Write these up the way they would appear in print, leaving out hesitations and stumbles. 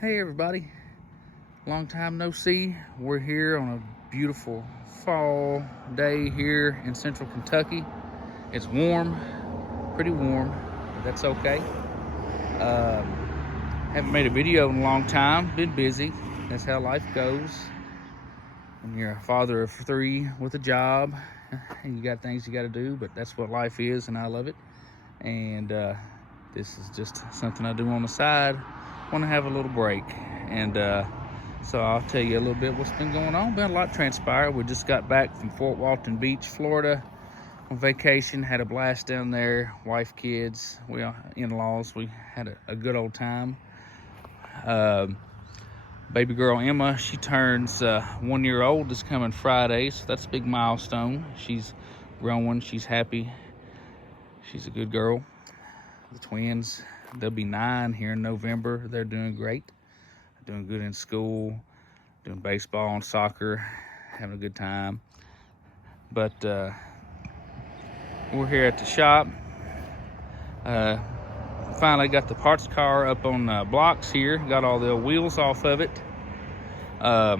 Hey everybody, long time no see. We're here on a beautiful fall day here in central Kentucky. It's warm, pretty warm, but that's okay. Haven't made a video in a long time, been busy. That's how life goes. When you're a father of three with a job and you got things you got to do, but that's what life is and I love it. And this is just something I do on the side. Want to have a little break, and so I'll tell you a little bit what's been going on. Been a lot transpired. We just got back from Fort Walton Beach, Florida, on vacation. Had a blast down there. Wife, kids, we in-laws. We had a good old time. Baby girl Emma, she turns 1 year old this coming Friday, so that's a big milestone. She's growing. She's happy. She's a good girl. The twins, they'll be 9 here in November. They're doing great. Doing good in school, doing baseball and soccer, having a good time. But we're here at the shop. Finally got the parts car up on blocks here. Got all the wheels off of it. I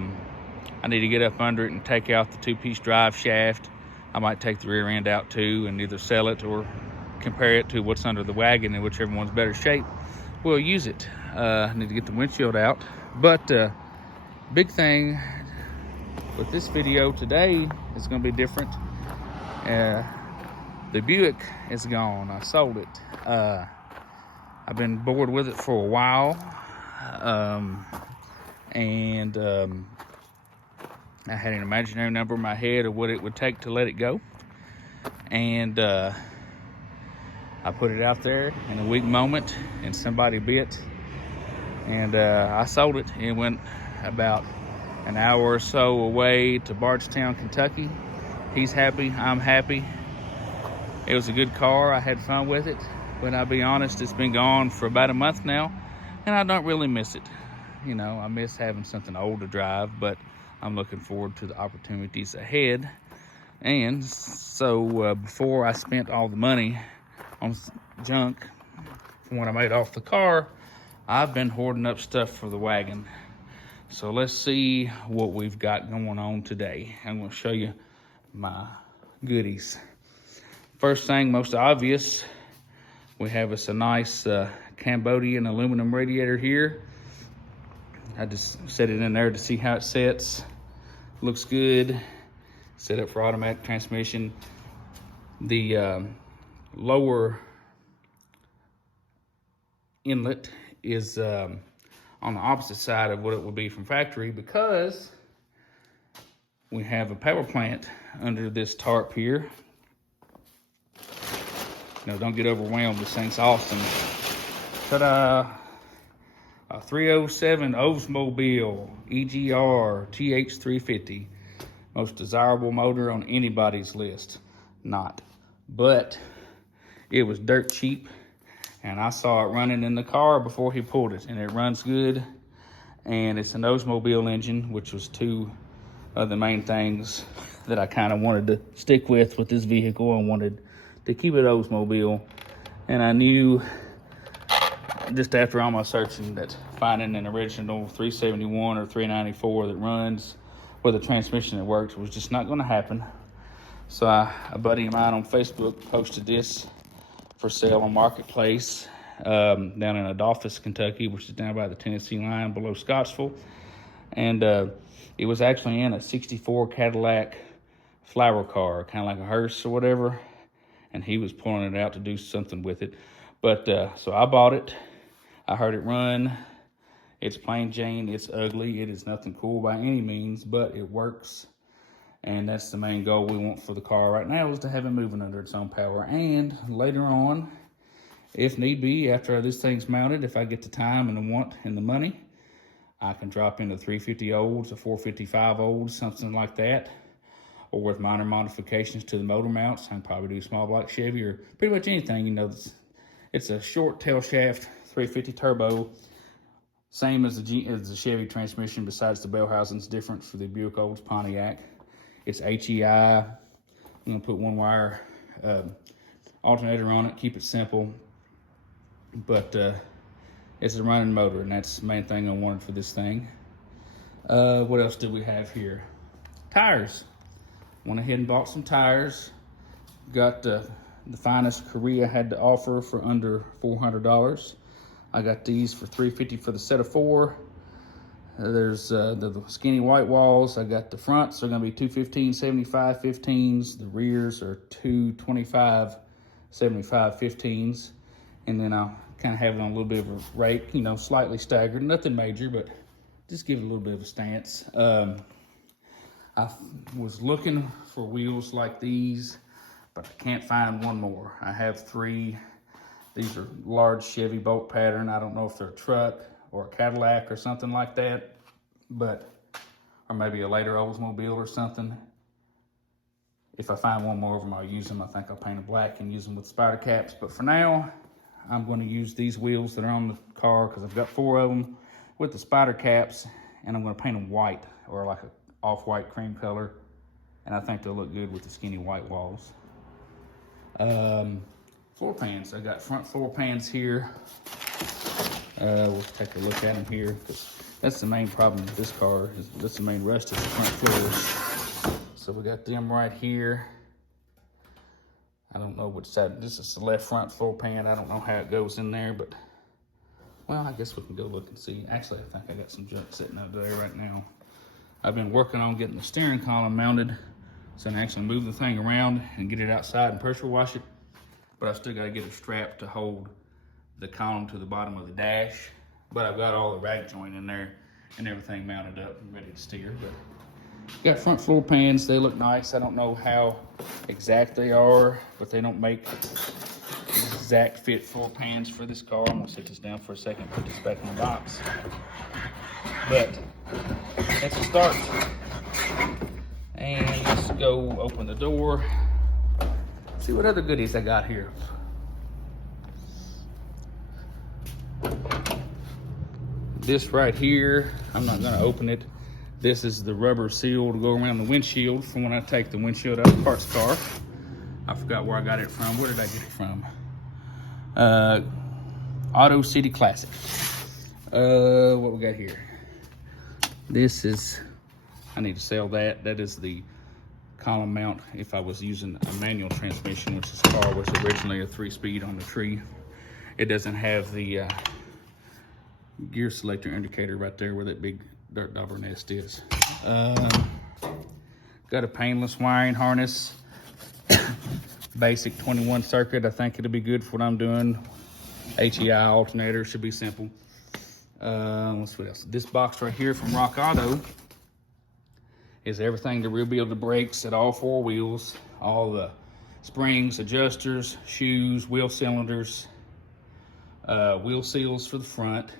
need to get up under it and take out the 2-piece drive shaft. I might take the rear end out too and either sell it or compare it to what's under the wagon, and whichever one's better shape, we'll use it. I need to get the windshield out. But big thing with this video today is going to be different. The Buick is gone. I sold it. I've been bored with it for a while, and I had an imaginary number in my head of what it would take to let it go, and I put it out there in a weak moment, and somebody bit, and I sold it. It went about an hour or so away to Bardstown, Kentucky. He's happy, I'm happy. It was a good car, I had fun with it, but I'll be honest, it's been gone for about a month now, and I don't really miss it. You know, I miss having something old to drive, but I'm looking forward to the opportunities ahead. And so before I spent all the money on junk from what I made off the car, I've been hoarding up stuff for the wagon. So let's see what we've got going on today. I'm going to show you my goodies. First thing, most obvious, we have us a nice Cambodian aluminum radiator here. I just set it in there to see how it sets. Looks good. Set up for automatic transmission. The lower inlet is on the opposite side of what it would be from factory, because we have a power plant under this tarp here. No, don't get overwhelmed. This thing's awesome. Ta-da! A 307 Oldsmobile EGR TH350. Most desirable motor on anybody's list. Not. But it was dirt cheap, and I saw it running in the car before he pulled it, and it runs good. And it's an Oldsmobile engine, which was two of the main things that I kind of wanted to stick with this vehicle. I wanted to keep it Oldsmobile, and I knew just after all my searching that finding an original 371 or 394 that runs with a transmission that works was just not going to happen. So a buddy of mine on Facebook posted this for sale on Marketplace down in Adolphus, Kentucky, which is down by the Tennessee line below Scottsville. And it was actually in a 64 Cadillac flower car, kind of like a hearse or whatever. And he was pulling it out to do something with it. But so I bought it. I heard it run. It's plain Jane. It's ugly. It is nothing cool by any means, but it works. And that's the main goal we want for the car right now, is to have it moving under its own power. And later on, if need be, after this thing's mounted, if I get the time and the want and the money, I can drop into 350 Olds or 455 Olds, something like that. Or with minor modifications to the motor mounts, I can probably do small block Chevy or pretty much anything. You know, it's a short tail shaft 350 turbo, same as the Chevy transmission, besides the bell housing's different for the Buick Olds Pontiac. It's HEI. I'm gonna put one wire alternator on it, keep it simple. But It's a running motor, and that's the main thing I wanted for this thing. What else do we have here? Tires. Went ahead and bought some tires. Got the finest Korea had to offer for under $400. I got these for $350 for the set of 4. There's the skinny white walls. I got the fronts are going to be 215 75 15s. The rears are 225 75 15s. And then I'll kind of have it on a little bit of a rake, you know, slightly staggered. Nothing major, but just give it a little bit of a stance. I was looking for wheels like these, but I can't find one more. I have 3. These are large Chevy bolt pattern. I don't know if they're a truck or a Cadillac or something like that, but, or maybe a later Oldsmobile or something. If I find one more of them, I'll use them. I think I'll paint them black and use them with spider caps. But for now, I'm going to use these wheels that are on the car because I've got 4 of them with the spider caps, and I'm going to paint them white or like a off-white cream color, and I think they'll look good with the skinny white walls. Floor pans. I got front floor pans here. We'll take a look at them here because that's the main problem with this car. That's the main rust is the front floors. So we got them right here. I don't know which side. This is the left front floor pan. I don't know how it goes in there, but well, I guess we can go look and see. Actually, I think I got some junk sitting out there right now. I've been working on getting the steering column mounted so I can actually move the thing around and get it outside and pressure wash it. But I still got to get a strap to hold the column to the bottom of the dash. But I've got all the rack joint in there and everything mounted up and ready to steer. But got front floor pans. They look nice. I don't know how exact they are, but they don't make exact fit floor pans for this car. I'm gonna set this down for a second, put this back in the box. But that's a start. And let's go open the door. See what other goodies I got here. This right here, I'm not gonna open it. This is the rubber seal to go around the windshield from when I take the windshield out of the parts car. I forgot where I got it from. Where did I get it from? Auto City Classic. What we got here? This is, I need to sell that. That is the column mount if I was using a manual transmission, which this car was originally a 3-speed on the tree. It doesn't have the gear selector indicator right there where that big dirt dauber nest is. Got a painless wiring harness. Basic 21 circuit. I think it'll be good for what I'm doing. HEI alternator should be simple. Let's see what else. This box right here from Rock Auto is everything to rebuild the brakes at all 4 wheels, all the springs, adjusters, shoes, wheel cylinders, wheel seals for the front,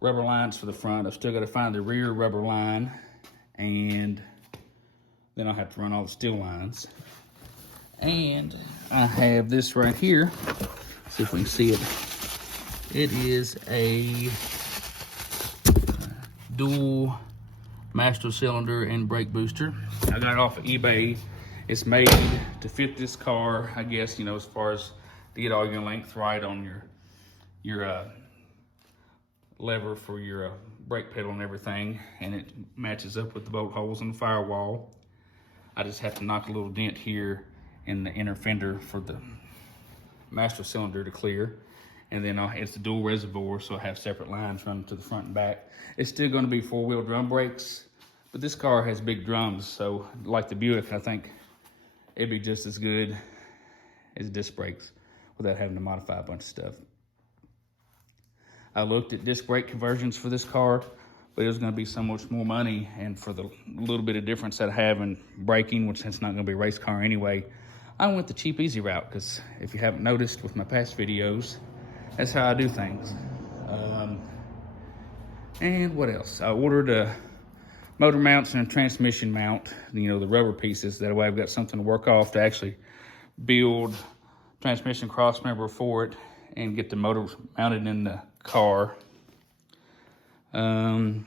rubber lines for the front. I've still got to find the rear rubber line, and then I'll have to run all the steel lines. And I have this right here. See if we can see it. It is a dual master cylinder and brake booster. I got it off of eBay. It's made to fit this car, I guess, you know, as far as to get all your length right on your lever for your brake pedal and everything, and it matches up with the bolt holes in the firewall. I just have to knock a little dent here in the inner fender for the master cylinder to clear, and then it's a dual reservoir, so I have separate lines running to the front and back. It's still going to be 4-wheel drum brakes, but this car has big drums, so like the Buick, I think it'd be just as good as disc brakes without having to modify a bunch of stuff. I looked at disc brake conversions for this car, but it was going to be so much more money, and for the little bit of difference that I have in braking, which it's not going to be a race car anyway, I went the cheap, easy route, because if you haven't noticed with my past videos, that's how I do things. And what else? I ordered motor mounts and a transmission mount, you know, the rubber pieces. That way I've got something to work off to actually build transmission cross member for it and get the motor mounted in the car. Once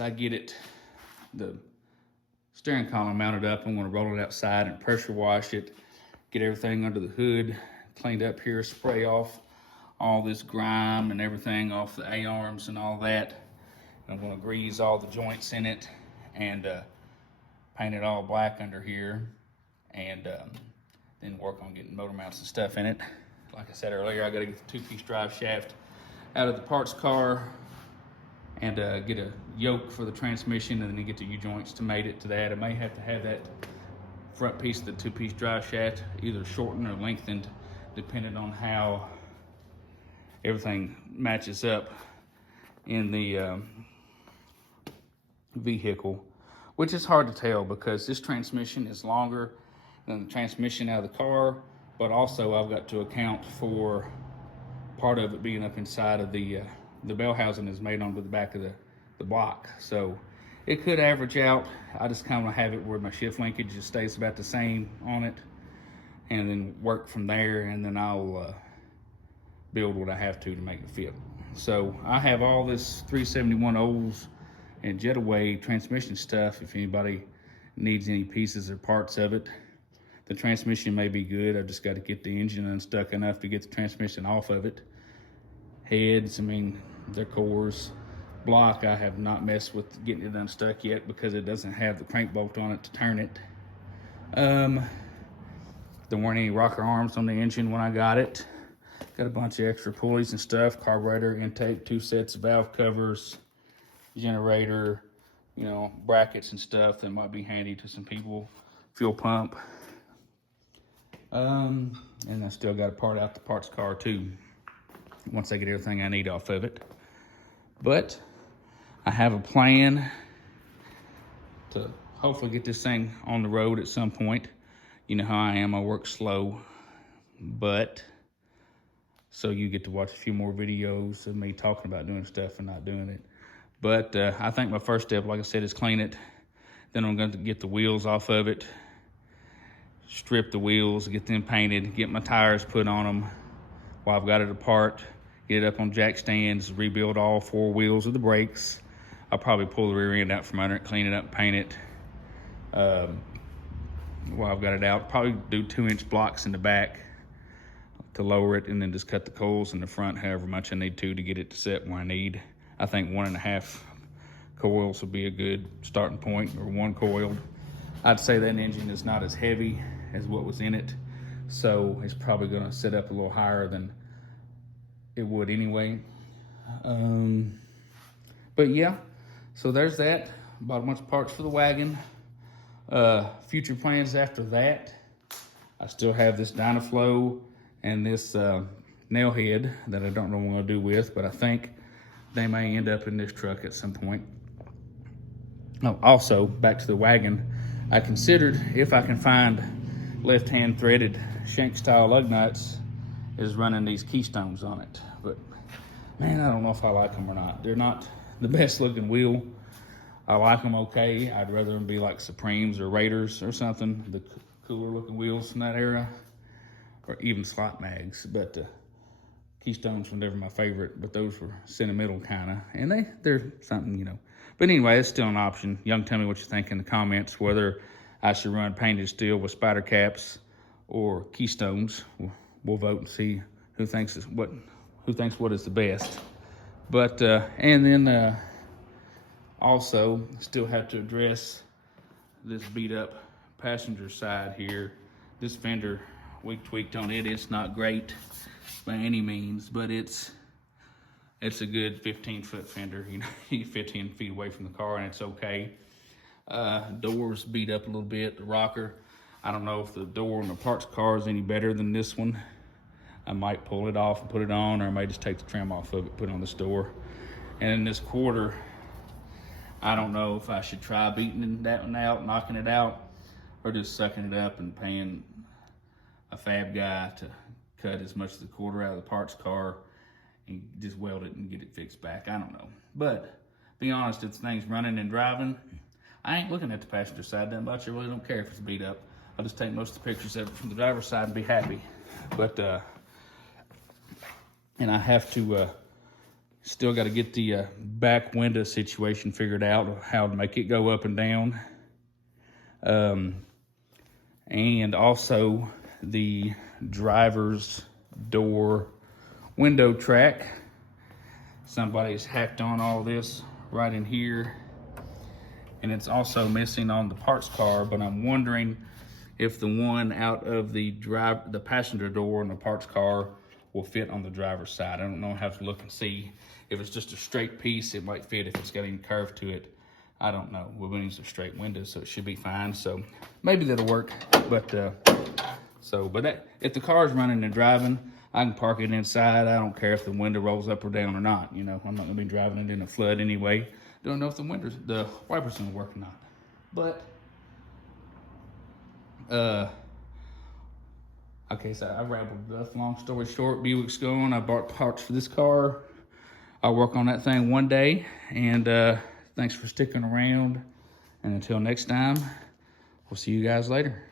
I get it, the steering column mounted up, I'm going to roll it outside and pressure wash it, get everything under the hood cleaned up here, spray off all this grime and everything off the A-arms and all that. I'm gonna grease all the joints in it and paint it all black under here, and then work on getting motor mounts and stuff in it. Like I said earlier, I gotta get the 2-piece drive shaft out of the parts car and get a yoke for the transmission, and then get the U-joints to mate it to that. I may have to have that front piece of the 2-piece drive shaft either shortened or lengthened, depending on how everything matches up in the vehicle, which is hard to tell because this transmission is longer than the transmission out of the car, but also I've got to account for part of it being up inside of the bell housing is made onto the back of the block. So it could average out. I just kind of have it where my shift linkage just stays about the same on it, and then work from there, and then I'll build what I have to make it fit. So I have all this 371 Olds and Jetaway transmission stuff if anybody needs any pieces or parts of it. The transmission may be good. I've just got to get the engine unstuck enough to get the transmission off of it. Heads, I mean, their cores. Block, I have not messed with getting it unstuck yet because it doesn't have the crank bolt on it to turn it. There weren't any rocker arms on the engine when I got it. Got a bunch of extra pulleys and stuff, carburetor, intake, 2 sets of valve covers, generator, you know, brackets and stuff that might be handy to some people, fuel pump. And I still got to part out the parts car too, once I get everything I need off of it. But I have a plan to hopefully get this thing on the road at some point. You know how I am, I work slow, but so you get to watch a few more videos of me talking about doing stuff and not doing it. But I think my first step, like I said, is clean it. Then I'm going to get the wheels off of it, strip the wheels, get them painted, get my tires put on them while I've got it apart, get it up on jack stands, rebuild all 4 wheels of the brakes. I'll probably pull the rear end out from under it, clean it up, paint it while I've got it out. Probably do 2-inch blocks in the back to lower it, and then just cut the coils in the front however much I need to get it to set where I need. I think 1.5 coils would be a good starting point, or 1 coiled. I'd say that engine is not as heavy as what was in it, so it's probably going to set up a little higher than it would anyway. But yeah, so there's that. Bought a bunch of parts for the wagon. Future plans after that, I still have this Dynaflow and this nail head that I don't know what I'm going to do with, but I think they may end up in this truck at some point. Oh, also, back to the wagon, I considered if I can find left-hand threaded shank style lug nuts, is running these Keystones on it. But man, I don't know if I like them or not. They're not the best looking wheel. I like them okay. I'd rather them be like Supremes or Raiders or something, the cooler looking wheels from that era, or even slot mags. But Keystones were never my favorite, but those were sentimental kind of, and they're something, you know. But anyway, it's still an option. Y'all can tell me what you think in the comments, whether I should run painted steel with spider caps or Keystones. We'll vote and see who thinks what is the best. But and then also still have to address this beat up passenger side here. This fender, we tweaked on it. It's not great by any means, but it's a good 15-foot fender. You know, you get 15 feet away from the car and it's okay. Doors beat up a little bit. The rocker, I don't know if the door on the parts car is any better than this one. I might pull it off and put it on, or I may just take the trim off of it, put it on this door. And in this quarter, I don't know if I should try beating that one out, knocking it out, or just sucking it up and paying a fab guy to cut as much of the quarter out of the parts car and just weld it and get it fixed back. I don't know. But be honest, if the thing's running and driving, I ain't looking at the passenger side that much. I really don't care if it's beat up. I'll just take most of the pictures of it from the driver's side and be happy. But and I have to still got to get the back window situation figured out, how to make it go up and down. And also the driver's door window track. Somebody's hacked on all this right in here. And it's also missing on the parts car, but I'm wondering if the one out of the passenger door in the parts car will fit on the driver's side. I don't know, I have to look and see. If it's just a straight piece, it might fit. If it's got any curve to it, I don't know. We're going to use a straight window, so it should be fine. So maybe that'll work. But if the car's running and driving, I can park it inside. I don't care if the window rolls up or down or not. You know, I'm not going to be driving it in a flood anyway. Don't know if the wipers going to work or not. But okay, so I rambled enough. Long story short, Buick's gone. I bought parts for this car. I'll work on that thing one day. And thanks for sticking around. And until next time, we'll see you guys later.